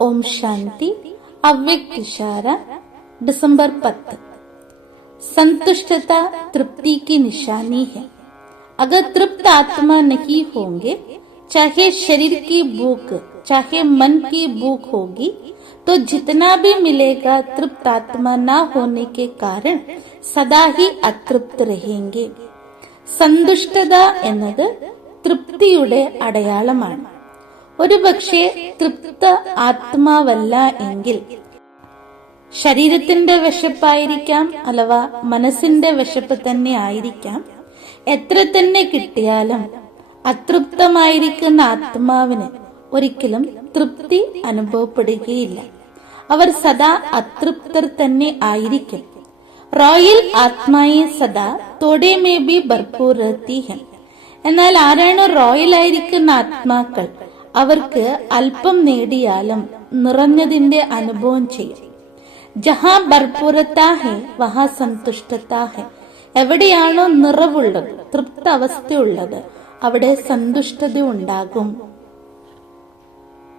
ओम शांति अव्यक्त इशारा दिसंबर पत् संतुष्टता तृप्ति की निशानी है अगर तृप्त आत्मा नहीं होंगे चाहे शरीर की भूख चाहे मन की भूख होगी तो जितना भी मिलेगा तृप्त आत्मा न होने के कारण सदा ही अतृप्त रहेंगे സന്തുഷ്ടത എന്നത് തൃപ്തിയുടെ അടയാളമാണ് ഒരുപക്ഷെ തൃപ്ത ആത്മാവല്ല എങ്കിൽ. ശരീരത്തിന്റെ വിശപ്പായിരിക്കാം അഥവാ മനസ്സിന്റെ വിശപ്പ് തന്നെ ആയിരിക്കാം. എത്ര തന്നെ കിട്ടിയാലും അതൃപ്തമായിരിക്കുന്ന ആത്മാവിന് ഒരിക്കലും തൃപ്തി അനുഭവപ്പെടുകയില്ല. അവർ സദാ അതൃപ്തർ തന്നെ ആയിരിക്കും. റോയൽ ആത്മായെ സദാ തോടെ മേ ബി ഭർപ്പൂർ എന്നാൽ ആരാണ് റോയൽ ആയിരിക്കുന്ന ആത്മാക്കൾ അവർക്ക് അല്പം നേടിയാലും നിറഞ്ഞതിന്റെ അനുഭവം ചെയ്യും. ജഹാ ബർപ്പുരത്താഹെ വഹാ സന്തുഷ്ടത്താഹെ. എവിടെയാണോ നിറവുള്ളത് തൃപ്ത അവസ്ഥയുള്ളത് അവിടെ സന്തുഷ്ടത ഉണ്ടാകും